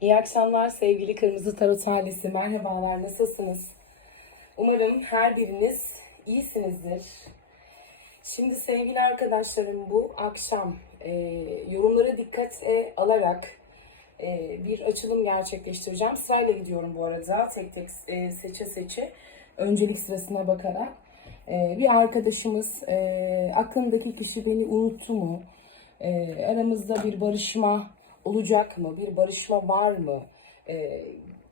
İyi akşamlar sevgili Kırmızı Tarot ailesi. Merhabalar, nasılsınız? Umarım her biriniz iyisinizdir. Şimdi sevgili arkadaşlarım bu akşam e, yorumlara dikkate alarak e, bir açılım gerçekleştireceğim. Sırayla gidiyorum bu arada. Tek tek e, seçe seçe öncelik sırasına bakarak. E, bir arkadaşımız e, aklındaki kişi beni unuttu mu? E, aramızda bir barışma olacak mı? Bir barışma var mı? E,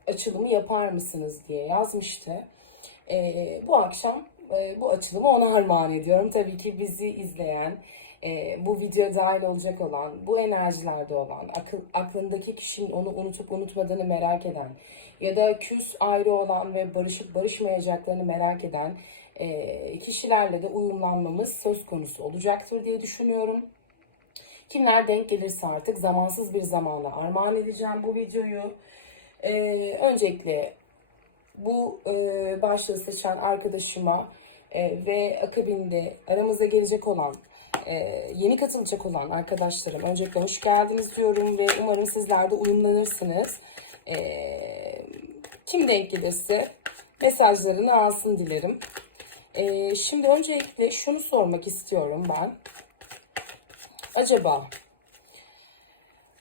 açılımı yapar mısınız diye yazmıştı. E, bu akşam e, bu açılımı ona armağan ediyorum. Tabii ki bizi izleyen, e, bu video dahil olacak olan, bu enerjilerde olan, akıl, aklındaki kişinin onu unutup unutmadığını merak eden ya da küs ayrı olan ve barışıp barışmayacaklarını merak eden e, kişilerle de uyumlanmamız söz konusu olacaktır diye düşünüyorum. Kimler denk gelirse artık zamansız bir zamana armağan edeceğim bu videoyu. E, öncelikle bu e, başlığı seçen arkadaşıma e, ve akabinde aramıza gelecek olan, e, yeni katılacak olan arkadaşlarım öncelikle hoş geldiniz diyorum ve umarım sizler de uyumlanırsınız. E, kim denk gelirse mesajlarını alsın dilerim. E, şimdi öncelikle şunu sormak istiyorum ben. Acaba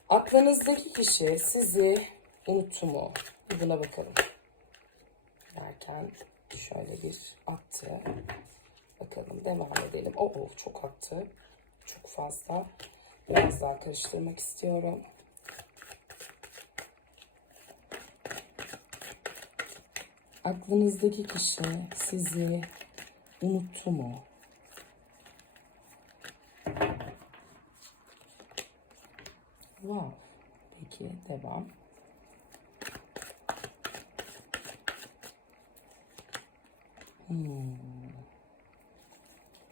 aklınızdaki kişi sizi unuttu mu? Buna bakalım derken şöyle bir attı. Bakalım devam edelim. Oo çok attı. Çok fazla. Biraz daha karıştırmak istiyorum. Aklınızdaki kişi sizi unuttu mu? 2 devam. Hmm.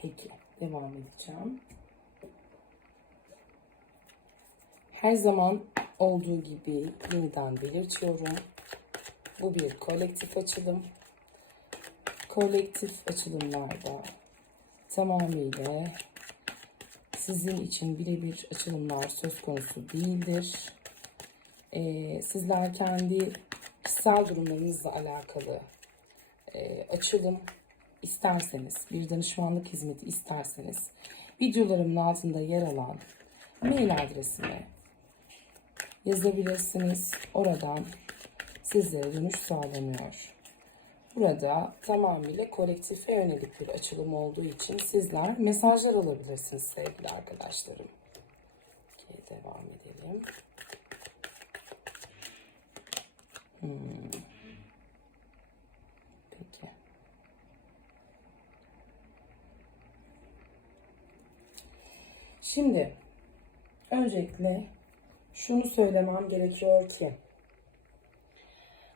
Peki devam edeceğim. Her zaman olduğu gibi yeniden belirtiyorum. Bu bir kolektif açılım. Kolektif açılımlarda tamamıyla sizin için birebir açılımlar söz konusu değildir. Ee, sizler kendi kişisel durumlarınızla alakalı e, açılım isterseniz, bir danışmanlık hizmeti isterseniz videolarımın altında yer alan mail adresine yazabilirsiniz. Oradan sizlere dönüş sağlanıyor. Burada tamamıyla kolektife yönelik bir açılım olduğu için sizler mesajlar alabilirsiniz sevgili arkadaşlarım. Peki, devam edelim. Peki. Şimdi öncelikle şunu söylemem gerekiyor ki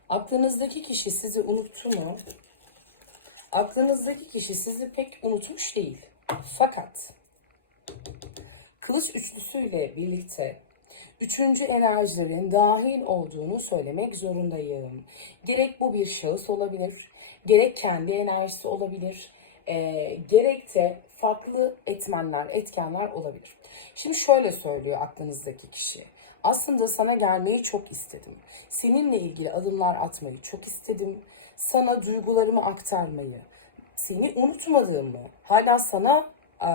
aklınızdaki kişi sizi unuttu mu? Aklınızdaki kişi sizi pek unutmuş değil. Fakat kılıç üçlüsüyle birlikte üçüncü enerjilerin dahil olduğunu söylemek zorundayım. Gerek bu bir şahıs olabilir, gerek kendi enerjisi olabilir, e, gerek de farklı etmenler, etkenler olabilir. Şimdi şöyle söylüyor aklınızdaki kişi. Aslında sana gelmeyi çok istedim. Seninle ilgili adımlar atmayı çok istedim. Sana duygularımı aktarmayı, seni unutmadığımı, hala sana e,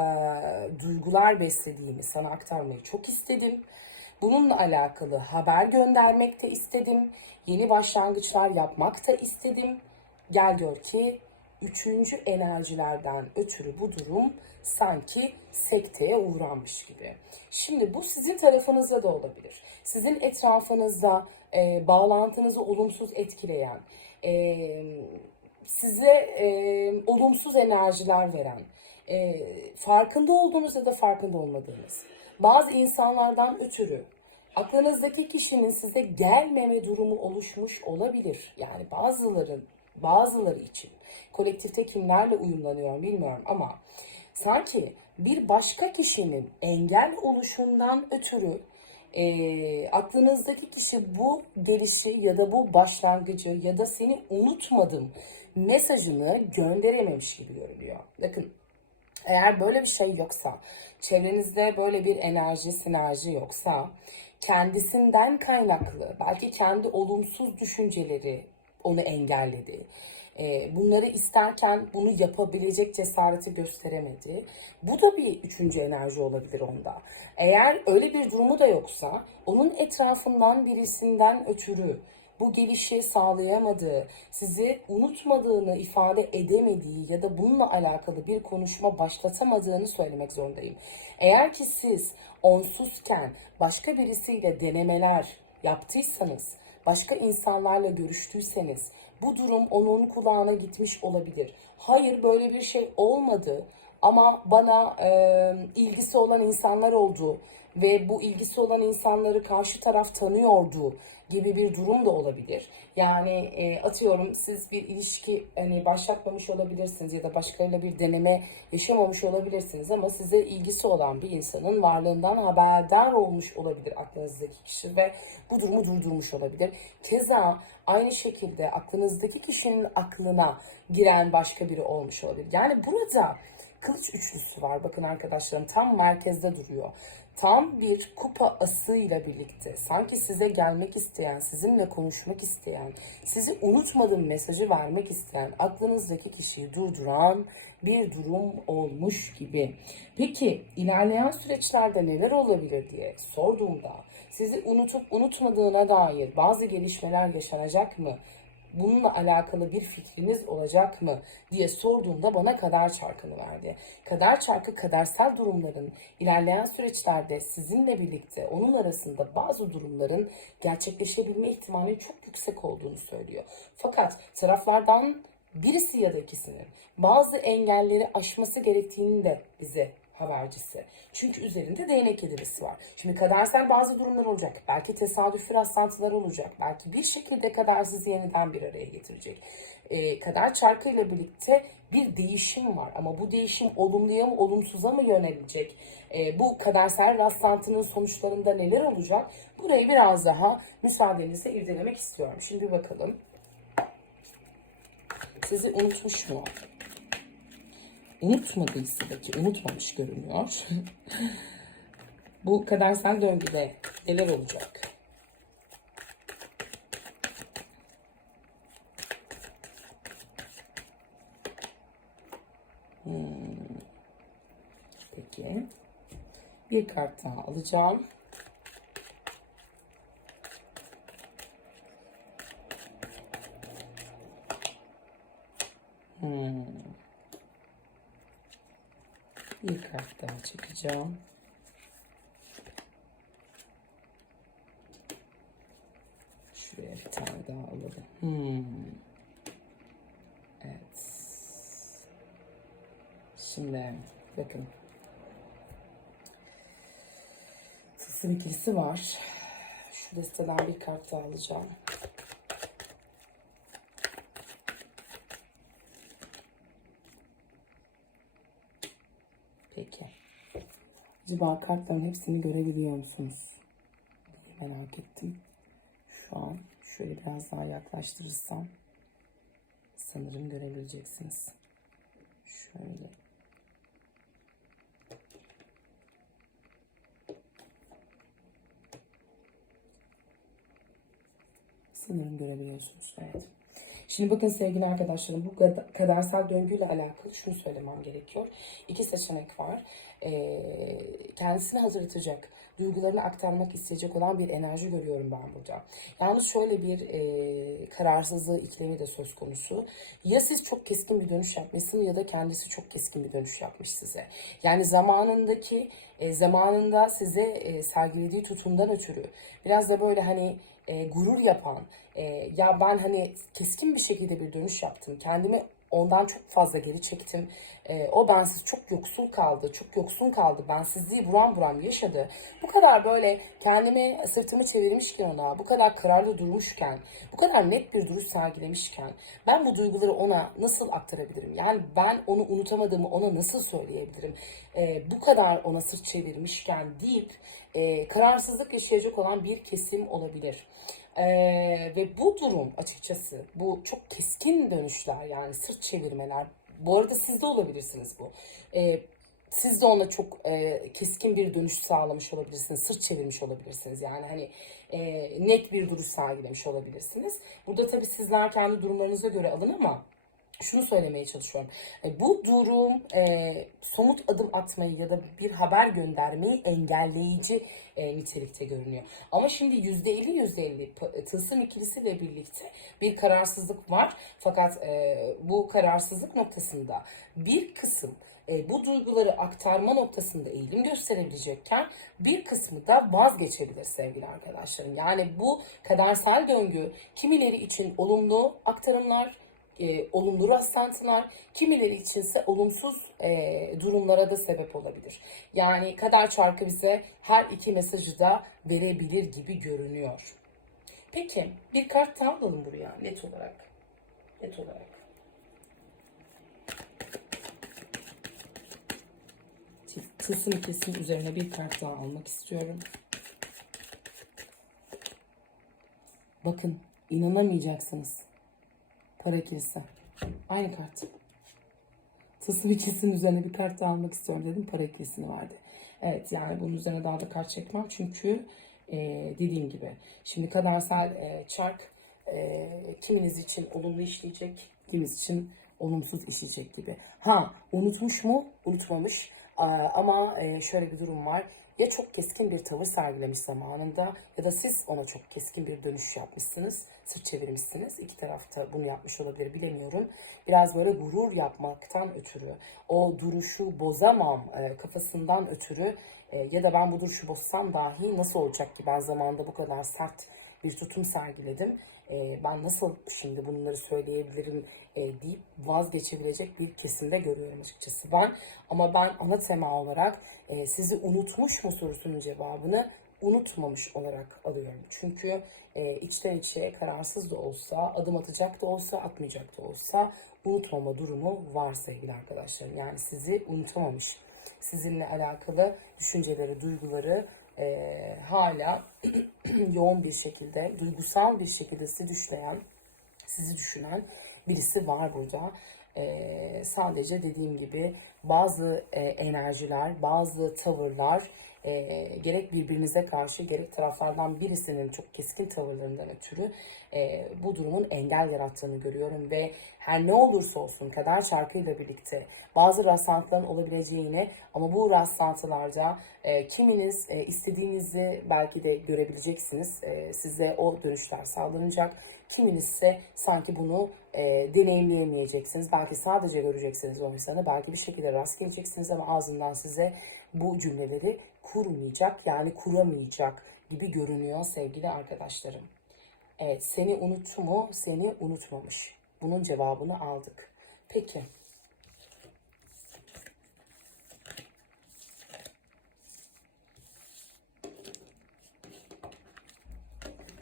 duygular beslediğimi sana aktarmayı çok istedim. Bununla alakalı haber göndermek de istedim. Yeni başlangıçlar yapmak da istedim. Gel gör ki üçüncü enerjilerden ötürü bu durum sanki sekteye uğranmış gibi. Şimdi bu sizin tarafınızda da olabilir. Sizin etrafınızda e, bağlantınızı olumsuz etkileyen, e, size e, olumsuz enerjiler veren, e, farkında olduğunuz ya da farkında olmadığınız bazı insanlardan ötürü aklınızdaki kişinin size gelmeme durumu oluşmuş olabilir. Yani bazıların bazıları için kolektifte kimlerle uyumlanıyor bilmiyorum ama sanki bir başka kişinin engel oluşundan ötürü e, aklınızdaki kişi bu delisi ya da bu başlangıcı ya da seni unutmadım mesajını gönderememiş gibi görünüyor. Bakın eğer böyle bir şey yoksa, çevrenizde böyle bir enerji, sinerji yoksa kendisinden kaynaklı, belki kendi olumsuz düşünceleri onu engelledi. Ee, bunları isterken bunu yapabilecek cesareti gösteremedi. Bu da bir üçüncü enerji olabilir onda. Eğer öyle bir durumu da yoksa onun etrafından birisinden ötürü bu gelişi sağlayamadığı, sizi unutmadığını ifade edemediği ya da bununla alakalı bir konuşma başlatamadığını söylemek zorundayım. Eğer ki siz onsuzken başka birisiyle denemeler yaptıysanız, başka insanlarla görüştüyseniz bu durum onun kulağına gitmiş olabilir. Hayır böyle bir şey olmadı ama bana e, ilgisi olan insanlar oldu ve bu ilgisi olan insanları karşı taraf tanıyordu gibi bir durum da olabilir. Yani e, atıyorum siz bir ilişki hani başlatmamış olabilirsiniz ya da başkalarıyla bir deneme yaşamamış olabilirsiniz ama size ilgisi olan bir insanın varlığından haberdar olmuş olabilir aklınızdaki kişi ve bu durumu durdurmuş olabilir. Keza aynı şekilde aklınızdaki kişinin aklına giren başka biri olmuş olabilir. Yani burada kılıç üçlüsü var. Bakın arkadaşlarım tam merkezde duruyor. Tam bir kupa asıyla birlikte sanki size gelmek isteyen, sizinle konuşmak isteyen, sizi unutmadım mesajı vermek isteyen aklınızdaki kişiyi durduran bir durum olmuş gibi. Peki ilerleyen süreçlerde neler olabilir diye sorduğumda sizi unutup unutmadığına dair bazı gelişmeler yaşanacak mı? Bununla alakalı bir fikriniz olacak mı diye sorduğumda bana kader çarkını verdi. Kader çarkı kadersel durumların ilerleyen süreçlerde sizinle birlikte onun arasında bazı durumların gerçekleşebilme ihtimalinin çok yüksek olduğunu söylüyor. Fakat taraflardan birisi ya da ikisinin bazı engelleri aşması gerektiğini de bize habercisi. Çünkü üzerinde değnek yedilisi var. Şimdi kadersel bazı durumlar olacak. Belki tesadüfi rastlantılar olacak. Belki bir şekilde kadersiz yeniden bir araya getirecek. Ee, kader çarkıyla birlikte bir değişim var. Ama bu değişim olumluya mı olumsuza mı yönelecek? Ee, bu kadersel rastlantının sonuçlarında neler olacak? Burayı biraz daha müsaadenizle irdelemek istiyorum. Şimdi bakalım. Sizi unutmuş mu? Unutmadıysa ki unutmamış görünüyor. Bu kadersel döngüde neler olacak? Hmm. Peki. Bir kart daha alacağım. Hmm. Bir kart daha çekeceğim. Şuraya bir tane daha alalım. Hmm. Evet. Şimdi bakın. Tılsım ikilisi var. Şu desteden bir kart daha alacağım. Peki. Acaba kartların hepsini görebiliyor musunuz? Diye merak ettim. Şu an şöyle biraz daha yaklaştırırsam sanırım görebileceksiniz. Şöyle. Sanırım görebiliyorsunuz. Evet. Şimdi bakın sevgili arkadaşlarım bu kadersel döngüyle alakalı şunu söylemem gerekiyor. İki seçenek var. Ee, kendisini hazırlatacak, duygularını aktarmak isteyecek olan bir enerji görüyorum ben burada. Yalnız şöyle bir e, kararsızlığı iklimi de söz konusu. Ya siz çok keskin bir dönüş yapmışsınız ya da kendisi çok keskin bir dönüş yapmış size. Yani zamanındaki, e, zamanında size e, sergilediği tutumdan ötürü biraz da böyle hani e, gurur yapan, e, ya ben hani keskin bir şekilde bir dönüş yaptım, kendimi ondan çok fazla geri çektim. E, o bensiz çok yoksul kaldı, çok yoksun kaldı, bensizliği buram buram yaşadı. Bu kadar böyle kendimi sırtımı çevirmişken ona, bu kadar kararlı durmuşken, bu kadar net bir duruş sergilemişken ben bu duyguları ona nasıl aktarabilirim? Yani ben onu unutamadığımı ona nasıl söyleyebilirim? E, bu kadar ona sırt çevirmişken deyip e, kararsızlık yaşayacak olan bir kesim olabilir. Ee, ve bu durum açıkçası bu çok keskin dönüşler yani sırt çevirmeler bu arada siz de olabilirsiniz bu. Ee, siz de ona çok e, keskin bir dönüş sağlamış olabilirsiniz. Sırt çevirmiş olabilirsiniz. Yani hani e, net bir duruş sergilemiş olabilirsiniz. Burada tabii sizler kendi durumlarınıza göre alın ama şunu söylemeye çalışıyorum. E, Bu durum e, somut adım atmayı ya da bir haber göndermeyi engelleyici e, nitelikte görünüyor. Ama şimdi %50 %50 p- tılsım ikilisiyle birlikte bir kararsızlık var. Fakat e, bu kararsızlık noktasında bir kısım e, bu duyguları aktarma noktasında eğilim gösterebilecekken bir kısmı da vazgeçebilir sevgili arkadaşlarım. Yani bu kadersel döngü kimileri için olumlu aktarımlar, e, olumlu rastlantılar, kimileri içinse olumsuz e, durumlara da sebep olabilir. Yani kader çarkı bize her iki mesajı da verebilir gibi görünüyor. Peki bir kart daha alalım buraya net olarak. Net olarak. Tılsım ikisinin üzerine bir kart daha almak istiyorum. Bakın inanamayacaksınız. Para ikilisi. Aynı kart. Tılsım ikisinin üzerine bir kart daha almak istiyorum dedim. Para ikilisini verdi. Evet yani bunun üzerine daha da kart çekmem. Çünkü e, dediğim gibi. Şimdi kadersel e, çark e, kiminiz için olumlu işleyecek, kiminiz için olumsuz işleyecek gibi. Ha unutmuş mu? Unutmamış. Aa, ama e, şöyle bir durum var. Ya çok keskin bir tavır sergilemiş zamanında ya da siz ona çok keskin bir dönüş yapmışsınız, sırt çevirmişsiniz. İki taraf da bunu yapmış olabilir bilemiyorum. Biraz böyle gurur yapmaktan ötürü, o duruşu bozamam e, kafasından ötürü e, ya da ben bu duruşu bozsam dahi nasıl olacak ki ben zamanında bu kadar sert bir tutum sergiledim. E, ben nasıl şimdi bunları söyleyebilirim e, deyip vazgeçebilecek bir kesimde görüyorum açıkçası ben. Ama ben ana tema olarak e, sizi unutmuş mu sorusunun cevabını unutmamış olarak alıyorum. Çünkü e, içten içe kararsız da olsa, adım atacak da olsa, atmayacak da olsa unutmama durumu var sevgili arkadaşlarım. Yani sizi unutamamış. Sizinle alakalı düşünceleri, duyguları e, hala yoğun bir şekilde, duygusal bir şekilde sizi düşünen, sizi düşünen birisi var burada. Ee, sadece dediğim gibi bazı e, enerjiler, bazı tavırlar e, gerek birbirinize karşı gerek taraflardan birisinin çok keskin tavırlarından ötürü e, bu durumun engel yarattığını görüyorum ve her ne olursa olsun kader çarkıyla birlikte bazı rastlantıların olabileceğini ama bu rastlantılarda e, kiminiz e, istediğinizi belki de görebileceksiniz. E, size o dönüşler sağlanacak. Kiminiz ise sanki bunu e, deneyimleyemeyeceksiniz. Belki sadece göreceksiniz o insanı. Belki bir şekilde rast geleceksiniz ama ağzından size bu cümleleri kurmayacak yani kuramayacak gibi görünüyor sevgili arkadaşlarım. Evet seni unuttu mu? Seni unutmamış. Bunun cevabını aldık. Peki.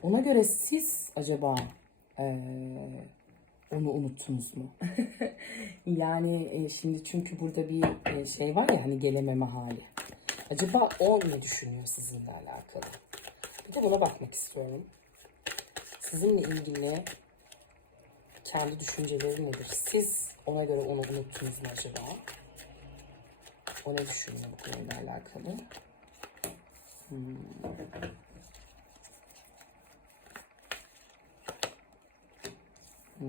Ona göre siz acaba eee, onu unuttunuz mu? yani e, şimdi çünkü burada bir e, şey var ya hani gelememe hali. Acaba o ne düşünüyor sizinle alakalı? Bir de buna bakmak istiyorum. Sizinle ilgili kendi düşünceleri nedir? Siz ona göre onu unuttunuz mu acaba? O ne düşünüyor bu konuyla alakalı? Siz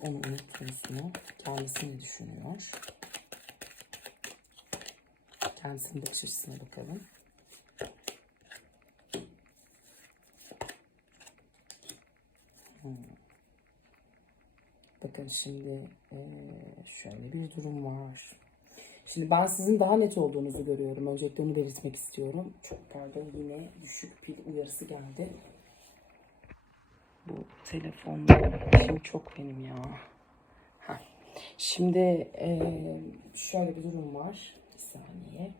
onu mu? Kendisi ne düşünüyor? Kendisinin bakış açısına bakalım. Bakın şimdi eee, şöyle bir durum var. Şimdi ben sizin daha net olduğunuzu görüyorum. Öncelikle onu belirtmek istiyorum. Çok pardon yine düşük pil uyarısı geldi. Bu telefonla işim çok benim ya. Heh. Şimdi eee, şöyle bir durum var. Bir saniye.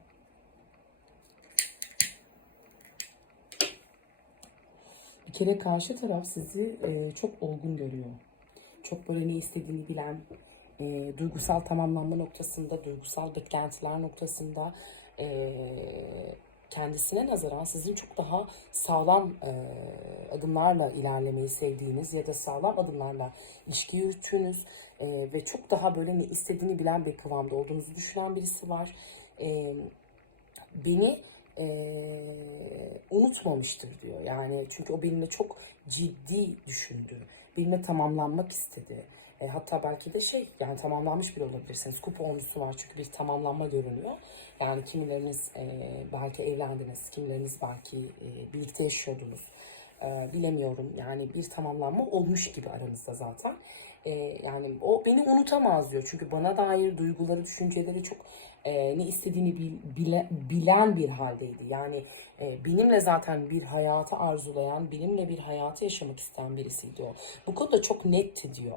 Kere karşı taraf sizi eee, çok olgun görüyor. Çok böyle ne istediğini bilen, e, duygusal tamamlanma noktasında, duygusal beklentiler noktasında e, kendisine nazaran sizin çok daha sağlam e, adımlarla ilerlemeyi sevdiğiniz ya da sağlam adımlarla ilişki yürüttüğünüz e, ve çok daha böyle ne istediğini bilen bir kıvamda olduğunuzu düşünen birisi var. E, beni e, unutmamıştır diyor. Yani çünkü o benimle çok ciddi düşündü. Benimle tamamlanmak istedi. E, hatta belki de şey yani tamamlanmış bile olabilirsiniz. Kupa olmuşsu var çünkü bir tamamlanma görünüyor. Yani kimileriniz e, belki evlendiniz, kimileriniz belki e, birlikte yaşıyordunuz. E, bilemiyorum yani bir tamamlanma olmuş gibi aranızda zaten. E, yani o beni unutamaz diyor. Çünkü bana dair duyguları, düşünceleri çok e, ne istediğini bil- bile- bilen bir haldeydi. Yani e, benimle zaten bir hayatı arzulayan, benimle bir hayatı yaşamak isteyen birisiydi o. Bu konuda çok netti diyor.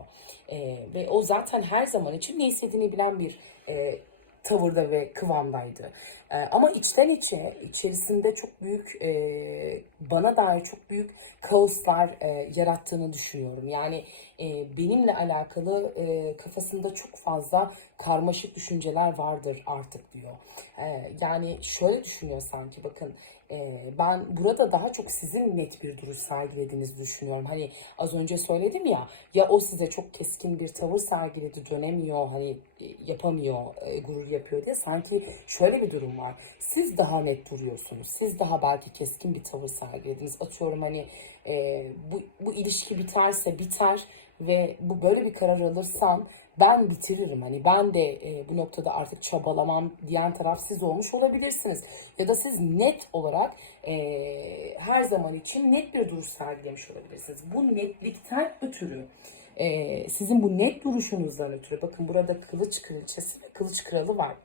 E, ve o zaten her zaman için ne istediğini bilen bir e, tavırda ve kıvamdaydı. E, ama içten içe, içerisinde çok büyük, e, bana dair çok büyük kaoslar e, yarattığını düşünüyorum. Yani e, benimle alakalı e, kafasında çok fazla karmaşık düşünceler vardır artık diyor. E, yani şöyle düşünüyor sanki bakın ben burada daha çok sizin net bir duruş sergilediğinizi düşünüyorum. Hani az önce söyledim ya ya o size çok keskin bir tavır sergiledi dönemiyor hani e, yapamıyor e, gurur yapıyor diye sanki şöyle bir durum var. Siz daha net duruyorsunuz. Siz daha belki keskin bir tavır sergilediniz. Atıyorum hani e, bu, bu ilişki biterse biter ve bu böyle bir karar alırsam ben bitiririm. Hani ben de e, bu noktada artık çabalamam diyen taraf siz olmuş olabilirsiniz. Ya da siz net olarak e, her zaman için net bir duruş sergilemiş olabilirsiniz. Bu netlikten ötürü e, sizin bu net duruşunuzdan ötürü bakın burada kılıç kraliçesi ve kılıç kralı var.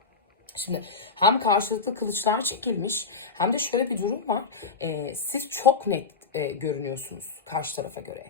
Şimdi hem karşılıklı kılıçlar çekilmiş hem de şöyle bir durum var. Ee, siz çok net e, görünüyorsunuz karşı tarafa göre.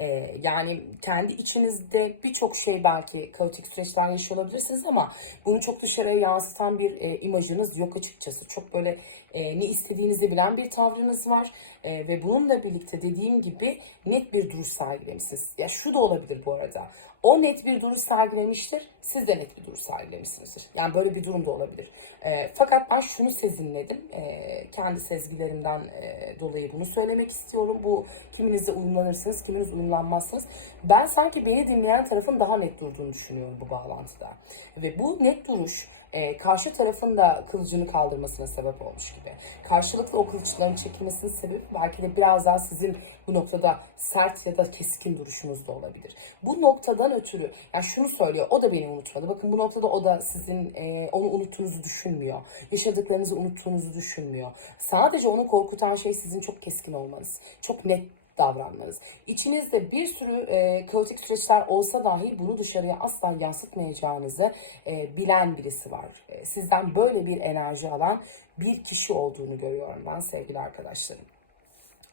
Ee, yani kendi içinizde birçok şey belki kaotik süreçler yaşıyor olabilirsiniz ama bunu çok dışarıya yansıtan bir e, imajınız yok açıkçası. Çok böyle e, ne istediğinizi bilen bir tavrınız var E, ve bununla birlikte dediğim gibi net bir duruş sergilemişsiniz. Ya şu da olabilir bu arada. O net bir duruş sergilemiştir, siz de net bir duruş sergilemişsinizdir. Yani böyle bir durum da olabilir. E, fakat ben şunu sezinledim, e, kendi sezgilerimden e, dolayı bunu söylemek istiyorum. Bu kiminizle uyumlanırsınız, kiminiz uyumlanmazsınız. Ben sanki beni dinleyen tarafın daha net durduğunu düşünüyorum bu bağlantıda. Ve bu net duruş e, karşı tarafın da kılıcını kaldırmasına sebep olmuş gibi. Karşılıklı o kılıçların çekilmesinin sebebi belki de biraz daha sizin bu noktada sert ya da keskin duruşunuz da olabilir. Bu noktadan ötürü, yani şunu söylüyor, o da beni unutmadı. Bakın bu noktada o da sizin e, onu unuttuğunuzu düşünmüyor. Yaşadıklarınızı unuttuğunuzu düşünmüyor. Sadece onu korkutan şey sizin çok keskin olmanız. Çok net davranmanız. İçinizde bir sürü e, kaotik süreçler olsa dahi bunu dışarıya asla yansıtmayacağınızı e, bilen birisi var. E, sizden böyle bir enerji alan bir kişi olduğunu görüyorum ben sevgili arkadaşlarım.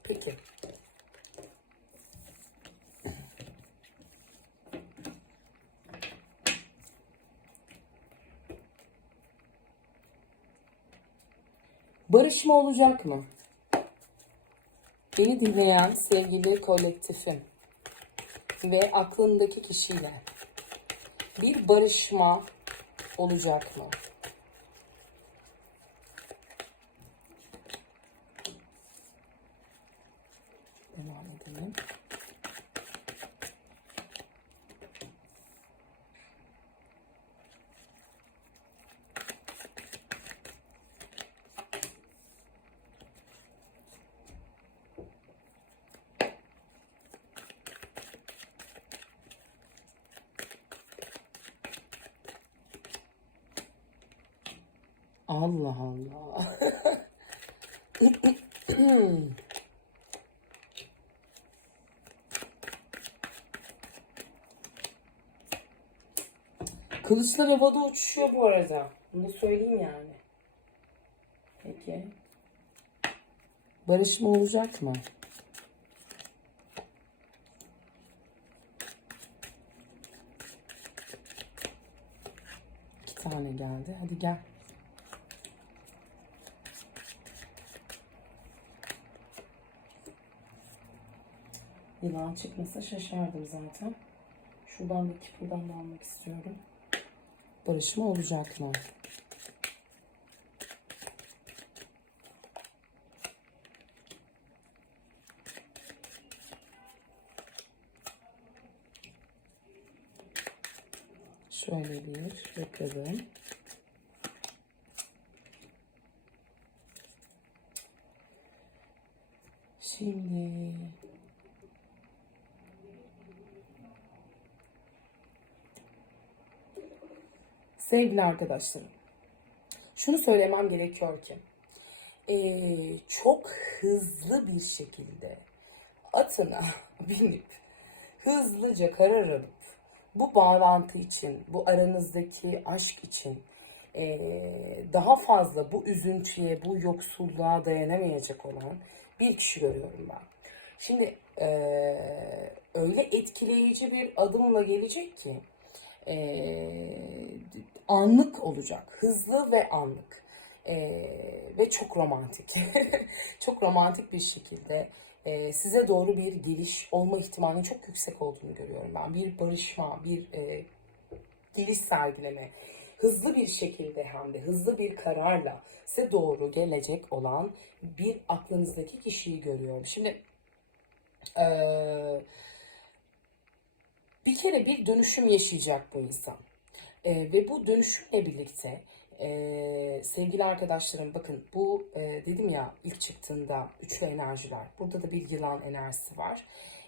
Peki. Barışma olacak mı? Beni dinleyen sevgili kolektifim ve aklındaki kişiyle bir barışma olacak mı? Devam edelim. Allah Allah. Kılıçlar havada uçuşuyor bu arada. Bunu söyleyeyim yani. Peki. Barışma olacak mı? İki tane geldi. Hadi gel. Yılan çıkmasa şaşardım zaten. Şuradan da iki buradan da almak istiyorum. Barışma olacak mı? Şöyle bir bakalım. Şimdi sevgili arkadaşlarım, şunu söylemem gerekiyor ki eee, çok hızlı bir şekilde atına binip hızlıca karar alıp bu bağlantı için, bu aranızdaki aşk için eee, daha fazla bu üzüntüye, bu yoksulluğa dayanamayacak olan bir kişi görüyorum ben. Şimdi eee, öyle etkileyici bir adımla gelecek ki eee, anlık olacak, hızlı ve anlık Eee, ve çok romantik, çok romantik bir şekilde eee, size doğru bir geliş olma ihtimalinin çok yüksek olduğunu görüyorum ben. Bir barışma, bir eee, geliş sergileme, hızlı bir şekilde hem de hızlı bir kararla size doğru gelecek olan bir aklınızdaki kişiyi görüyorum. Şimdi eee, bir kere bir dönüşüm yaşayacak bu insan. Eee, ve bu dönüşümle birlikte eee, sevgili arkadaşlarım bakın bu eee, dedim ya ilk çıktığında üçlü enerjiler. Burada da bir yılan enerjisi var.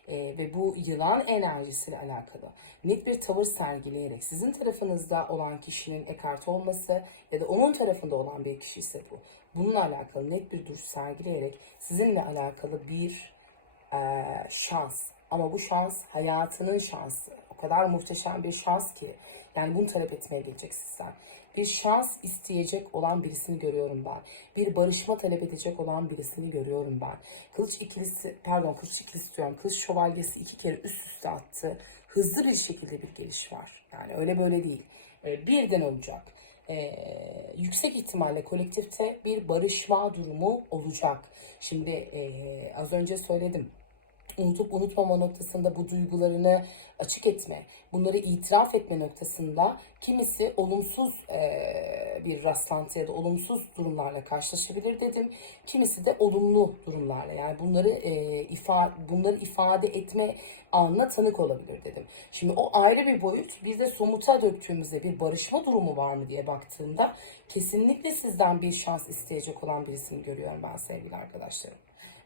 Eee, ve bu yılan enerjisiyle alakalı net bir tavır sergileyerek sizin tarafınızda olan kişinin ekart olması ya da onun tarafında olan bir kişi ise bu. Bununla alakalı net bir duruş sergileyerek sizinle alakalı bir eee, şans. Ama bu şans hayatının şansı. O kadar muhteşem bir şans ki. Yani bunu talep etmeye geleceksin sen. Bir şans isteyecek olan birisini görüyorum ben. Bir barışma talep edecek olan birisini görüyorum ben. Kılıç ikilisi, pardon kılıç ikilisi diyorum. Kılıç şövalyesi iki kere üst üste attı. Hızlı bir şekilde bir geliş var. Yani öyle böyle değil. Ee, birden olacak. Ee, yüksek ihtimalle kolektifte bir barışma durumu olacak. Şimdi ee, az önce söyledim unutup unutmama noktasında bu duygularını açık etme, bunları itiraf etme noktasında kimisi olumsuz eee, bir rastlantı ya da olumsuz durumlarla karşılaşabilir dedim. Kimisi de olumlu durumlarla yani bunları eee ifa bunları ifade etme anına tanık olabilir dedim. Şimdi o ayrı bir boyut. Bir de somuta döktüğümüzde bir barışma durumu var mı diye baktığımda kesinlikle sizden bir şans isteyecek olan birisini görüyorum ben sevgili arkadaşlarım.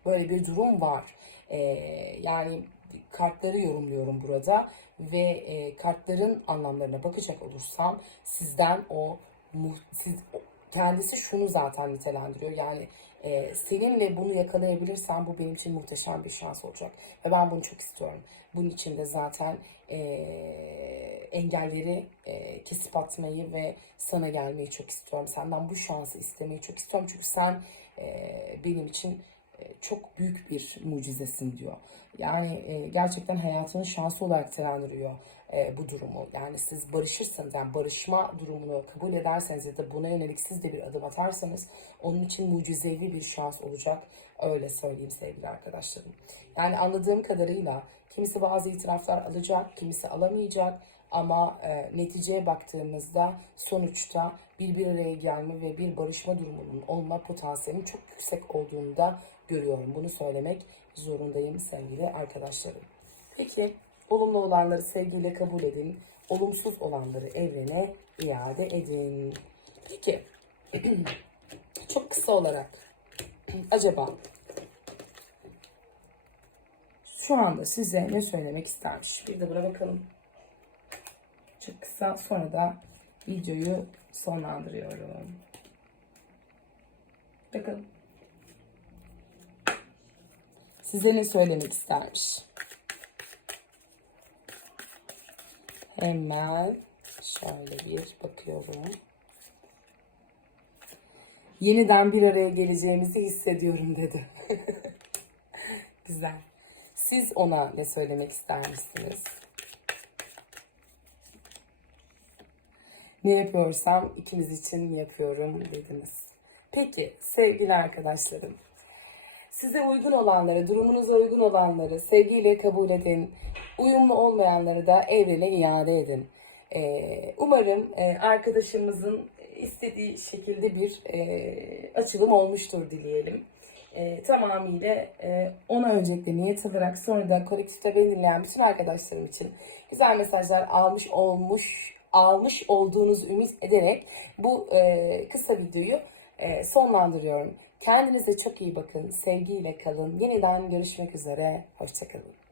Böyle bir durum var. Ee, yani kartları yorumluyorum burada ve e, kartların anlamlarına bakacak olursam sizden o siz kendisi şunu zaten nitelendiriyor. Yani e, seninle bunu yakalayabilirsem bu benim için muhteşem bir şans olacak ve ben bunu çok istiyorum. Bunun için de zaten e, engelleri e, kesip atmayı ve sana gelmeyi çok istiyorum. Senden bu şansı istemeyi çok istiyorum çünkü sen e, benim için e, çok büyük bir mucizesin diyor. Yani e, gerçekten hayatının şansı olarak nitelendiriyor e, bu durumu. Yani siz barışırsınız, yani barışma durumunu kabul ederseniz ya da buna yönelik siz de bir adım atarsanız onun için mucizevi bir şans olacak. Öyle söyleyeyim sevgili arkadaşlarım. Yani anladığım kadarıyla kimisi bazı itiraflar alacak, kimisi alamayacak. Ama e, neticeye baktığımızda sonuçta bir bir araya gelme ve bir barışma durumunun olma potansiyelinin çok yüksek olduğunu da görüyorum. Bunu söylemek zorundayım sevgili arkadaşlarım. Peki olumlu olanları sevgiyle kabul edin. Olumsuz olanları evrene iade edin. Peki çok kısa olarak acaba şu anda size ne söylemek istermiş? Bir de buna bakalım. Çok kısa sonra da videoyu sonlandırıyorum. Bakalım. Size ne söylemek istermiş? Hemen şöyle bir bakıyorum. Yeniden bir araya geleceğimizi hissediyorum dedi. Güzel. Siz ona ne söylemek ister misiniz? Ne yapıyorsam ikimiz için yapıyorum dediniz. Peki sevgili arkadaşlarım. Size uygun olanları, durumunuza uygun olanları sevgiyle kabul edin. Uyumlu olmayanları da evrene iade edin. Ee, umarım e, arkadaşımızın istediği şekilde bir e, açılım olmuştur dileyelim. E, tamamıyla e, ona öncelikle niyet alarak sonra da kolektifte beni dinleyen bütün arkadaşlarım için güzel mesajlar almış olmuş almış olduğunuzu ümit ederek bu e, kısa videoyu e, sonlandırıyorum. Kendinize çok iyi bakın. Sevgiyle kalın. Yeniden görüşmek üzere. Hoşçakalın.